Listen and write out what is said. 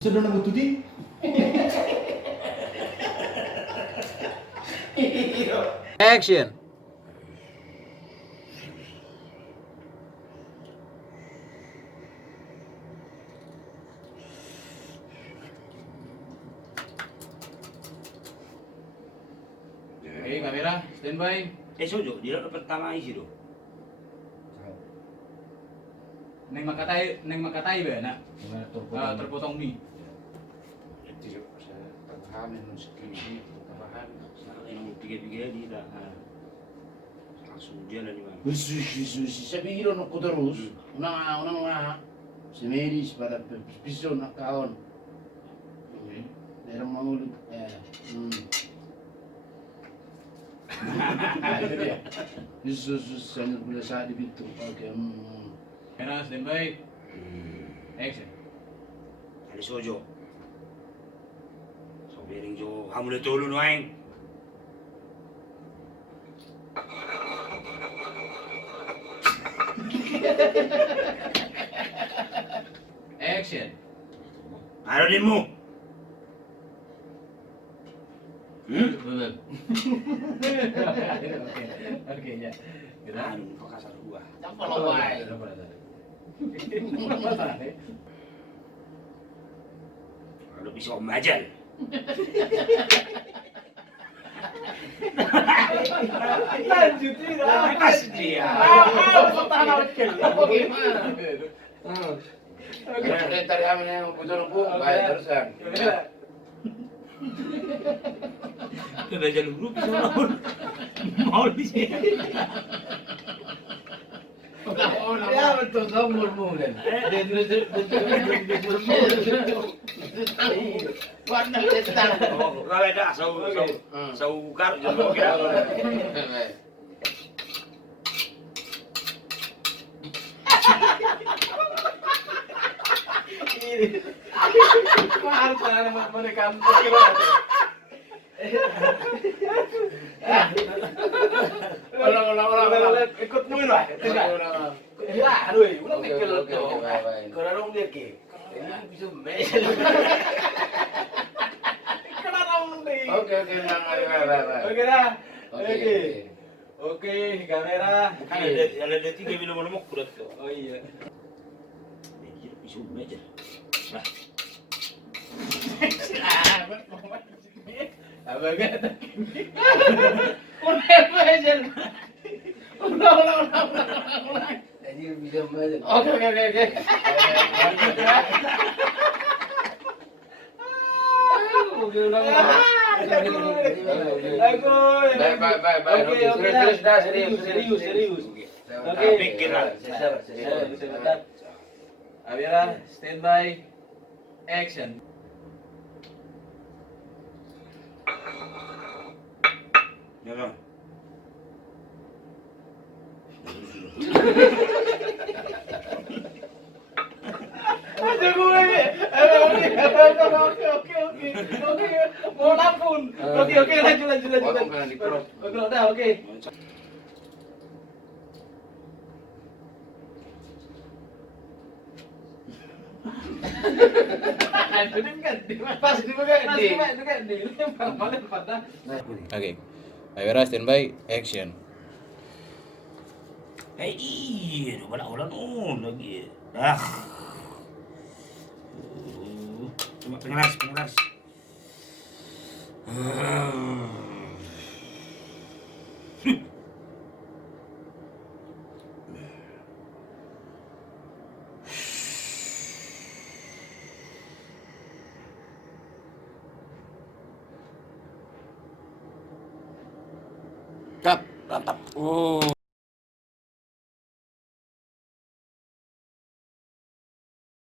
Sudah nemu tuti? Action. Oke, kamera, standby. Sojo, dia pertama isi tuh. Neng makatai ba na? Terpotong nih. Itu saya tambahan yang segini tambahan. Sekarang yang tiga-tiga di dah langsung jalan di mana? Sabi ilo no terus, unang si Mary pada piso na kaon. Dalam mangulog itu dia. Yesus sangat boleh saat itu. Oke. Kamera, standby. Action. Ada Sojo. So bering jo hamul itu lu nuaing. Action. Ano din mo? Betul. Oke, ya. Kita Ano pa kasar gua? Apa lo bay? Ano bisa majal? Lanjutin lah. Pas dia. Bagaimana? Tadi kami yang putar bu, baik terusan. Kebajal grup bisa mau bisa. Ya betul sambul mulen. Warna ketan. Oh, kalau ada sau kar jono kira. Mahal sana mereka Ulang. ikut mulu lah. Ya, aduh, ulang mikir lo. Kalau dong dia ke, ini bisa mesel. Kena dong nih. Oke, bye. Oke dah. Oke. Oke, kamera. Kan ada tiga minum lemok udah tuh. Oh iya. Bisa majal. Nah, Abang kata. Ulang. Ini bisa mesel. Oke. Serius. Oke. pikir lah. Kamera, standby. Action. Ya kan? Ada gue nih. Oke. Mau lampun. Oke, lanjut. Potong kan di crop. Oke, udah, oke. Pas di Oke. Kamera, standby. Action. Iya, wala lagi. Ah. Pengeras. Mantap. Oh.